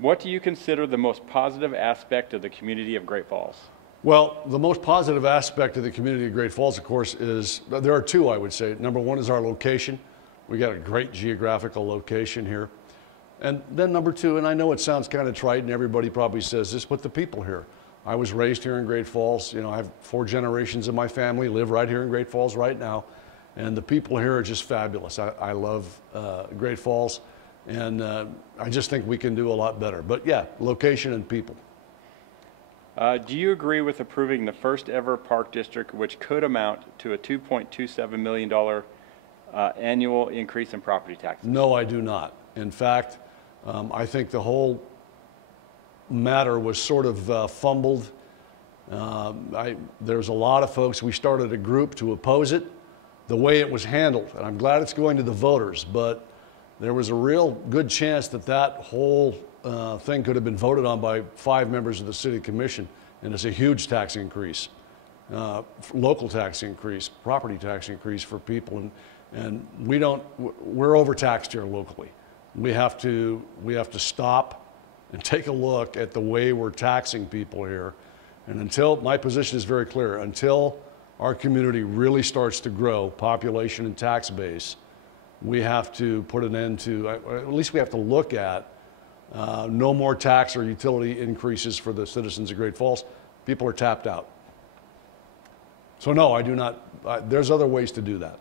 What do you consider the most positive aspect of the community of Great Falls? Well, the most positive aspect of the community of Great Falls, of course, is, there are two, I would say. Number one is our location. We got a great geographical location here. And then number two, and I know it sounds kind of trite and everybody probably says this, but the people here. I was raised here in Great Falls. You know, I have 4 generations of my family live right here in Great Falls right now. And the people here are just fabulous. I love Great Falls. And I just think we can do a lot better. But yeah, location and people. Do you agree with approving the first ever park district, which could amount to a $2.27 million annual increase in property taxes? No, I do not. In fact, I think the whole matter was sort of fumbled. There's a lot of folks, we started a group to oppose it, the way it was handled. And I'm glad it's going to the voters, but there was a real good chance that that whole thing could have been voted on by 5 members of the City Commission, and it's a huge tax increase, local tax increase, property tax increase for people, and we're overtaxed here locally. We have to stop and take a look at the way we're taxing people here, and until, my position is very clear, until our community really starts to grow, population and tax base, we have to put an end to, at least we have to look at no more tax or utility increases for the citizens of Great Falls. People are tapped out. So no, I do not, there's other ways to do that.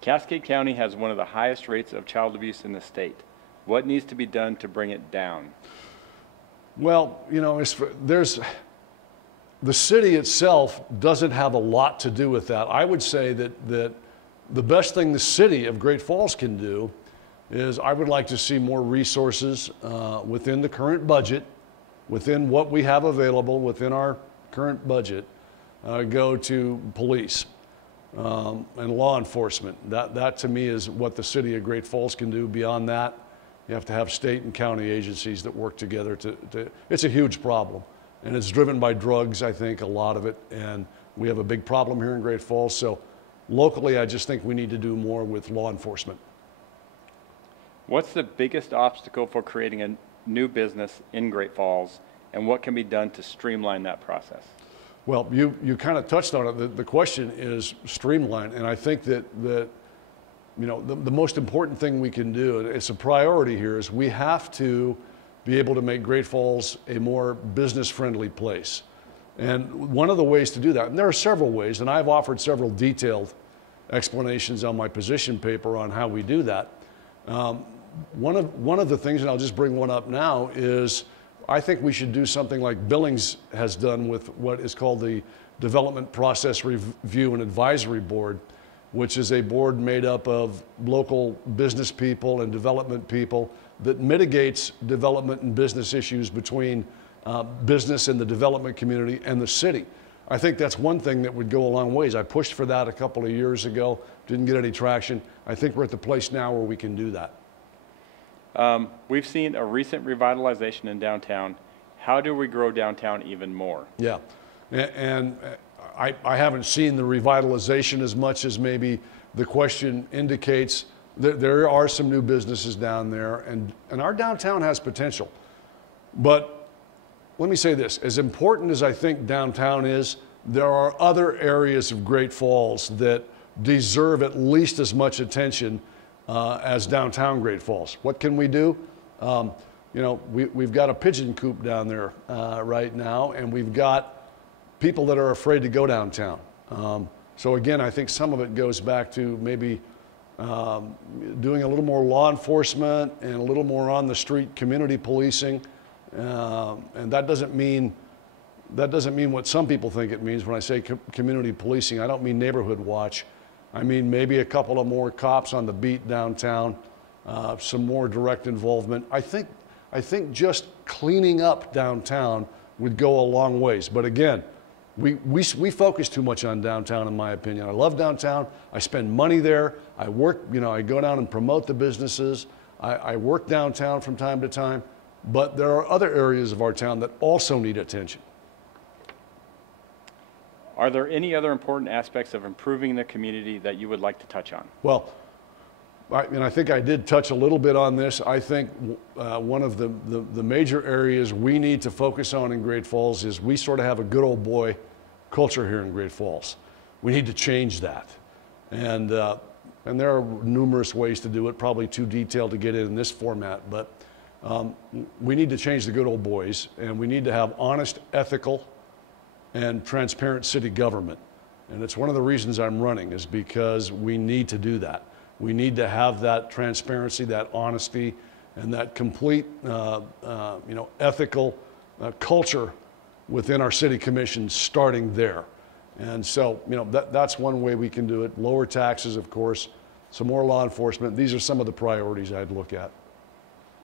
Cascade County has one of the highest rates of child abuse in the state. What needs to be done to bring it down? Well, you know, the city itself doesn't have a lot to do with that. I would say that the best thing the city of Great Falls can do is I would like to see more resources within the current budget, within what we have available within our current budget, go to police and law enforcement. That to me is what the city of Great Falls can do. Beyond that, you have to have state and county agencies that work together it's a huge problem. And it's driven by drugs, I think, a lot of it. And we have a big problem here in Great Falls. So locally, I just think we need to do more with law enforcement. What's the biggest obstacle for creating a new business in Great Falls, and what can be done to streamline that process? Well, you kind of touched on it. The question is streamline, and I think that you know, the most important thing we can do, and it's a priority here, is we have to be able to make Great Falls a more business-friendly place. And one of the ways to do that, and there are several ways, and I've offered several detailed explanations on my position paper on how we do that. One of the things, and I'll just bring one up now, is I think we should do something like Billings has done with what is called the Development Process Review and Advisory Board, which is a board made up of local business people and development people that mitigates development and business issues between business and the development community and the city. I think that's one thing that would go a long ways. I pushed for that a couple of years ago, didn't get any traction. I think we're at the place now where we can do that. We've seen a recent revitalization in downtown. How do we grow downtown even more? Yeah, and I haven't seen the revitalization as much as maybe the question indicates. There are some new businesses down there, and our downtown has potential. But let me say this, as important as I think downtown is, there are other areas of Great Falls that deserve at least as much attention as downtown Great Falls. What can we do? You know, we've got a pigeon coop down there right now, and we've got people that are afraid to go downtown. So again, I think some of it goes back to maybe doing a little more law enforcement and a little more on the street community policing. And that doesn't mean what some people think it means when I say community policing. I don't mean neighborhood watch. I mean maybe a couple of more cops on the beat downtown, some more direct involvement. I think just cleaning up downtown would go a long ways. But again, we focus too much on downtown, in my opinion. I love downtown. I spend money there. I work, you know, I go down and promote the businesses. I work downtown from time to time. But there are other areas of our town that also need attention. Are there any other important aspects of improving the community that you would like to touch on? Well, and I think I did touch a little bit on this. I think one of the major areas we need to focus on in Great Falls is we sort of have a good old boy culture here in Great Falls. We need to change that. And there are numerous ways to do it, probably too detailed to get it in this format, but we need to change the good old boys, and we need to have honest, ethical, and transparent city government. And it's one of the reasons I'm running, is because we need to do that. We need to have that transparency, that honesty, and that complete, ethical culture within our city commission, starting there. And so, that's one way we can do it. Lower taxes, of course, some more law enforcement. These are some of the priorities I'd look at.